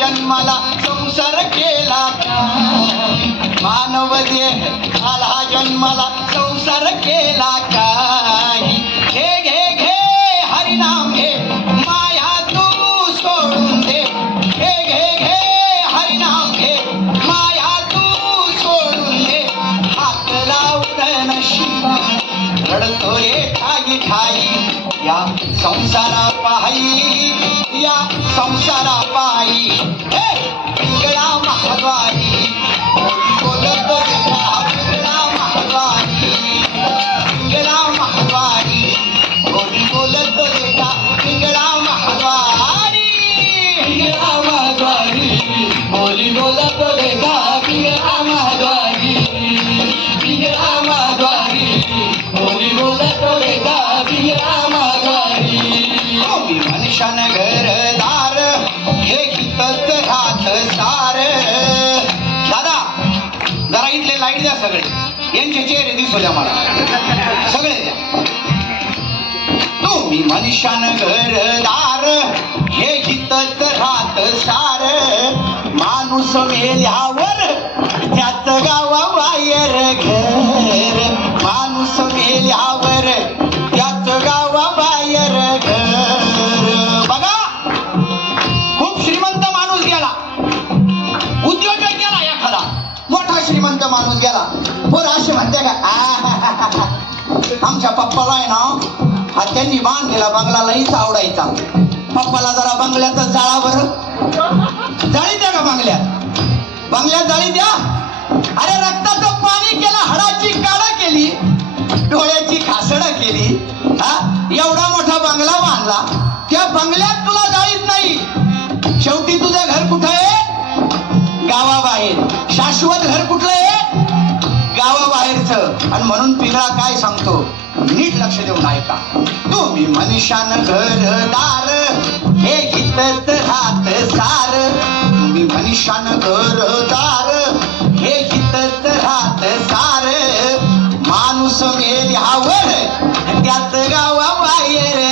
जन्माला संसार केला मानव देह आला जन्माला संसार केला काही घे घे घे हरिनाम घे. या संसारा पायी या संसारा पायी हे पिंगळा महाद्वारी. मी घरदार हे हितच राहत सार. दादा जरा इथले लाइट द्या सगळे. यांचे चेहरे दिसू द्या मला. सगळे द्या. तुम्ही मनुष्यान घरदार हे हितच राहत सार. माणूस मेल्यावर त्याच गावा वायर घर. माणूस मेल्यावर गेला. पोर असे म्हणते का? आमच्या पप्पाला आहे ना हा त्यांनी बांधलेला बंगला लईच आवडायचा. पप्पाला जरा बंगल्याचा जाळा बरं. जाळी द्या का बंगल्यात? बंगल्यात जाळी द्या. अरे रक्ताचं पाणी केलं हाडाची काळा केली डोळ्याची खासडं केली हा एवढा आणि म्हणून पिंगळा काय सांगतो? नीट लक्ष देऊन ऐका. तुम्ही मनुष्यान घरदार हे गीतच राहत सार. तुम्ही मनुष्यान घरदार हे गीतच राहत सार. माणूस मेल्यावर त्यात गावा बाहेर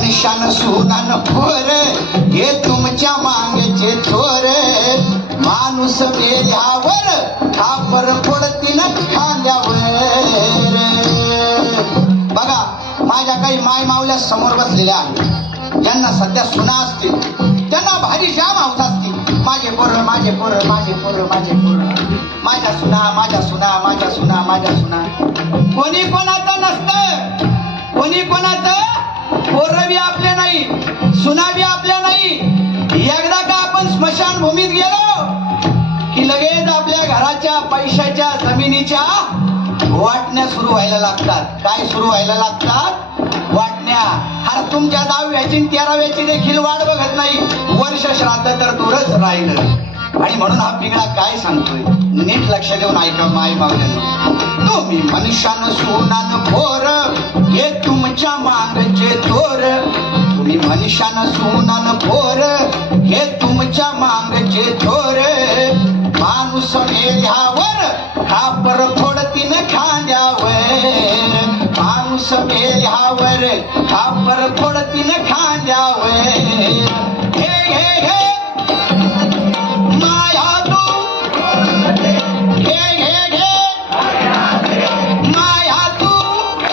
तुम्ही मनुष्यानं सोनानं हे तुमच्या मागेचे थोर. माणूस मेल्यावर खापर पडतील खांद्यावर. बघा माझ्या काही माय मावल्या समोर बसलेल्या आहेत. ज्यांना सध्या सुना असतील त्यांना भारी जाम हौस असतील. माझे पोर माझे पोर माझे पोर माझे पोर. माझ्या सुना माझ्या सुना माझ्या सुना माझ्या सुना. कोणी कोणाचं नसतं. पोर बी आपले नाही सुना बी आपल्या नाही. एकदा का आपण स्मशानभूमीत गेलो की लगेच आपल्या घराच्या पैशाच्या जमिनीच्या वाटण्या सुरू व्हायला लागतात. काय सुरू व्हायला लागतात? वाटण्या. हर तुमच्या दहाव्याची तेराव्याची देखील वाट बघत नाही. वर्ष श्राद्ध तर दूरच राहिलं. आणि म्हणून हा पिंगळा काय सांगतोय? नीट लक्ष देऊन ऐका माय मावल्यानं तुम्ही मनुष्यानं सोनान भोर हे तुमच्या तुम्ही मनुष्यानं भोर हे तुमच्या मागचे थोर. माणूस मेल्यावर खापर फोडतीन खांद्यावर. माणूस मेल्यावर खापर फोडतीन खांद्यावर.